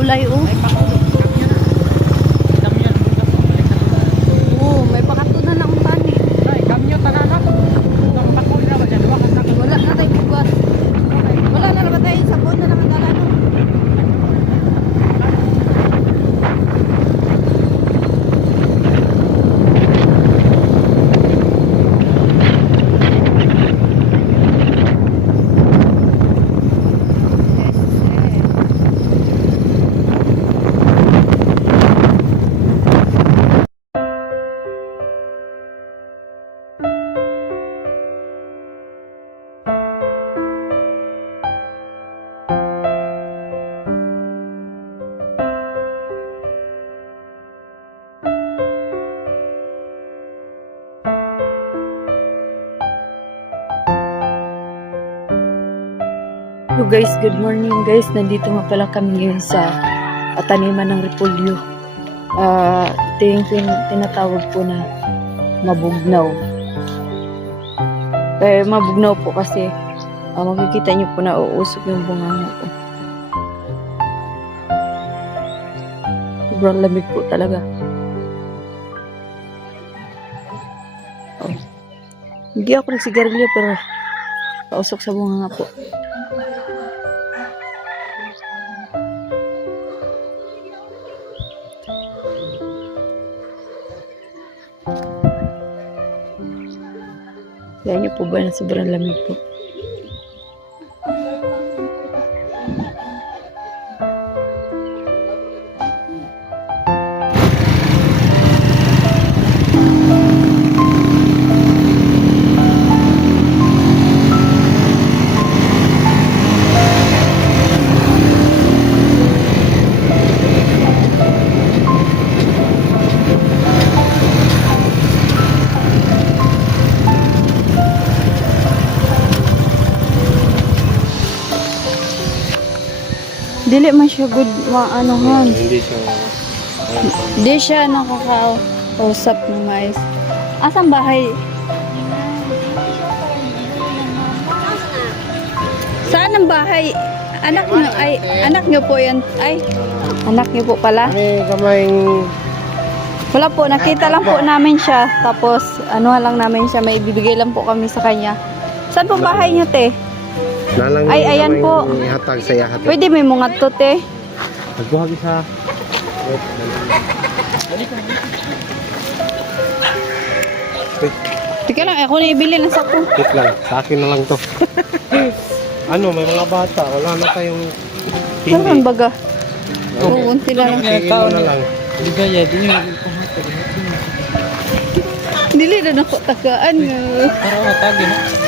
gulay oh. Hello guys, good morning guys. Nandito nga pala kami ngayon sa taniman ng repolyo. Ah, ito yung tin- tinatawag po na mabugnaw. Eh, mabugnaw po kasi ah, makikita niyo po na uusok yung bunganga po. Sobrang lamig po talaga. Oh. Hindi ako nagsigarilyo pero pausok sa bunganga po. Kaya niyo po ba na sobrang lamig po? Dili man siya good maanuhan. Hindi siya Di siya nakakausap ng mais. Asang bahay? Saan ang bahay? Anak niyo ay anak niyo po 'yan. Ay, anak niyo po pala. Kami kamayng Wala po, nakita lang po namin siya. Tapos ano lang namin siya, may ibibigay lang po kami sa kanya. Saan po bahay niyo, te? Nalang Ay, ayan po. Ihatag sa ihatag. Pwede may mga to, te. Nagbuhag isa. Tika lang, ako na ibili ng sako. Wait lang, sa akin na lang to. ano, may mga bata, wala na tayong Saan hindi. baga? Oo, sila lang. Tingin mo na lang. Hindi kaya, di nyo. Dili na ako tagaan nga. Para matagi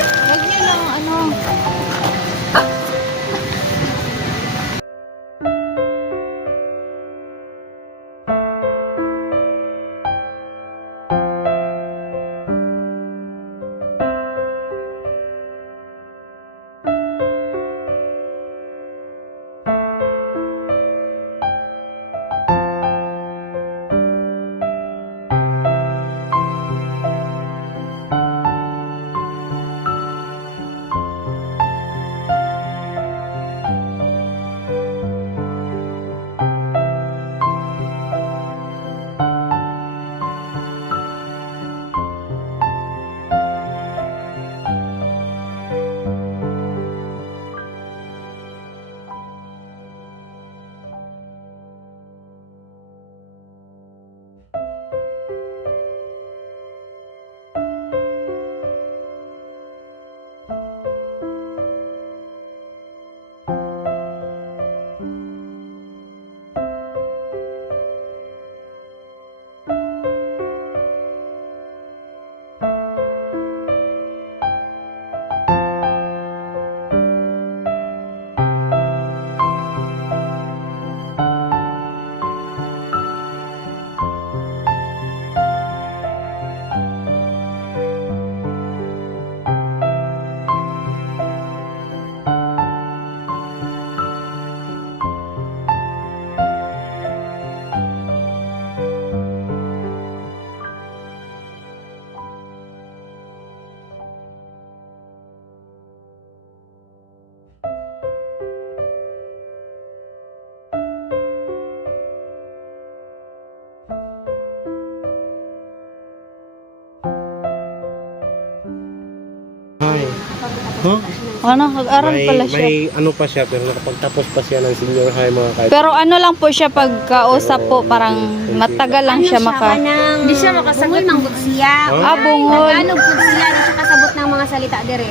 Huh? Ano, nag-aral may, pala siya. may ano pa siya, pero nakapagtapos pa siya ng senior high mga kahit. Pero ano lang po siya pagkausap po, parang matagal lang siya maka... Kanang, Hindi siya makasagot. Ng siya. Ah, bungol. Tagalog po siya. Di siya kasabot ng mga salita dire.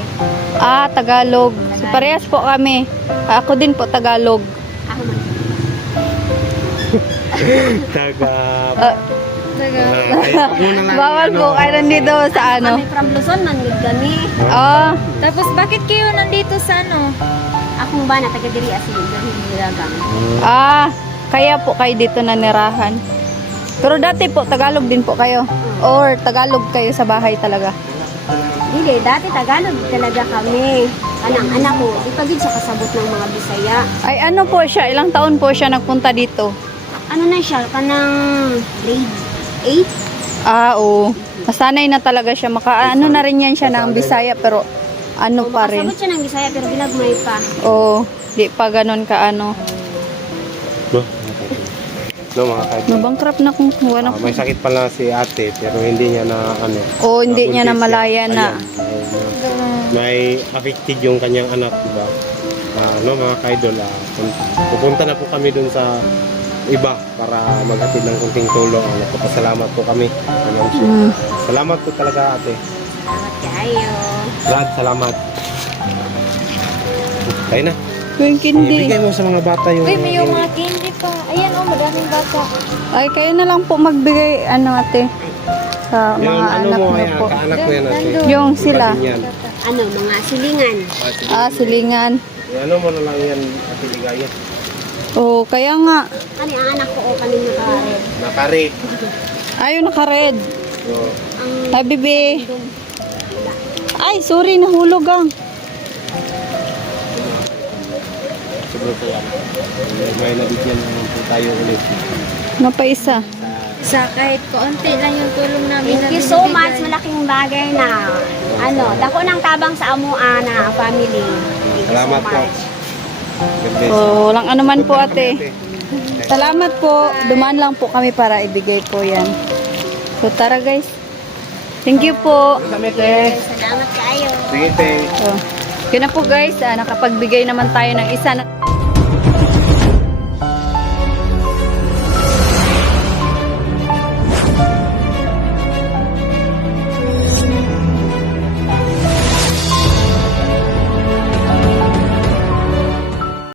Ah, Tagalog. So, parehas po kami. Ako din po Tagalog. Ako man. Taga... Ah, Bawal ano. po kayo nandito sa ano. Kami from Luzon, manggid kami. Ah, Tapos bakit kayo nandito sa ano? Akong ba na taga diri asin diri Hilagang. ah, kaya po kayo dito nanirahan. Pero dati po, Tagalog din po kayo. Or Tagalog kayo sa bahay talaga. Hindi, dati Tagalog talaga kami. Anang anak ko, di pa siya kasabot ng mga Bisaya. Ay ano po siya, ilang taon po siya nagpunta dito? Ano na siya, kanang grade 8? Ah, oo. Nasanay na talaga siya. Maka, ano na rin yan siya ng Bisaya, pero ano pa rin. Makasabot siya ng Bisaya pero ginagmay pa. Oo, di pa ganun ka ano. No, no mga kahit. Nabankrupt na kung wala Ah, may sakit pala si ate, pero hindi niya na ano. Oo, hindi niya na malaya na. Ayan, may affected yung kanyang anak, di ba? Ah, no, mga kaidol, ah, pun- pupunta na po kami dun sa iba para maghatid ng kunting tulong. Nagpapasalamat po kami. Ano, Mm. Salamat po talaga ate. Salamat kayo. Brad, salamat. Tayo na. Yung kindi. Ibigay mo sa mga bata yung... Uy, may yung mga candy pa. Ayan oh, madaming bata. Ay, kayo na lang po magbigay, ano ate, sa Yung mga ano anak mo, niyo ayan, po. kaanak mo yan ate. Yung sila. Iba din yan. Ano, mga silingan. Ah, sige. Ah, silingan. Ano mo na lang yan, ate Ligaya. Oo, kaya nga. Kani ang anak ko o kanin nakared. Nakarit. Ayun, naka-red. Ang Ay, bibi. Ay, sorry, nahulog ah. siguro po yan. May- nabigyan naman po tayo ulit. Napaisa. Sa kahit konti lang yung tulong namin Thank na you so binibigay. much. Malaking bagay na ano, dako ng tabang sa amua na family. Thank you Salamat so po. much. God Oo, walang anuman po ate. Salamat po. Dumaan lang po kami para ibigay po yan. So, tara guys. Thank you po. Salamat kayo. Sige, te. So, yun na po guys. Ah, nakapagbigay naman tayo ng isa na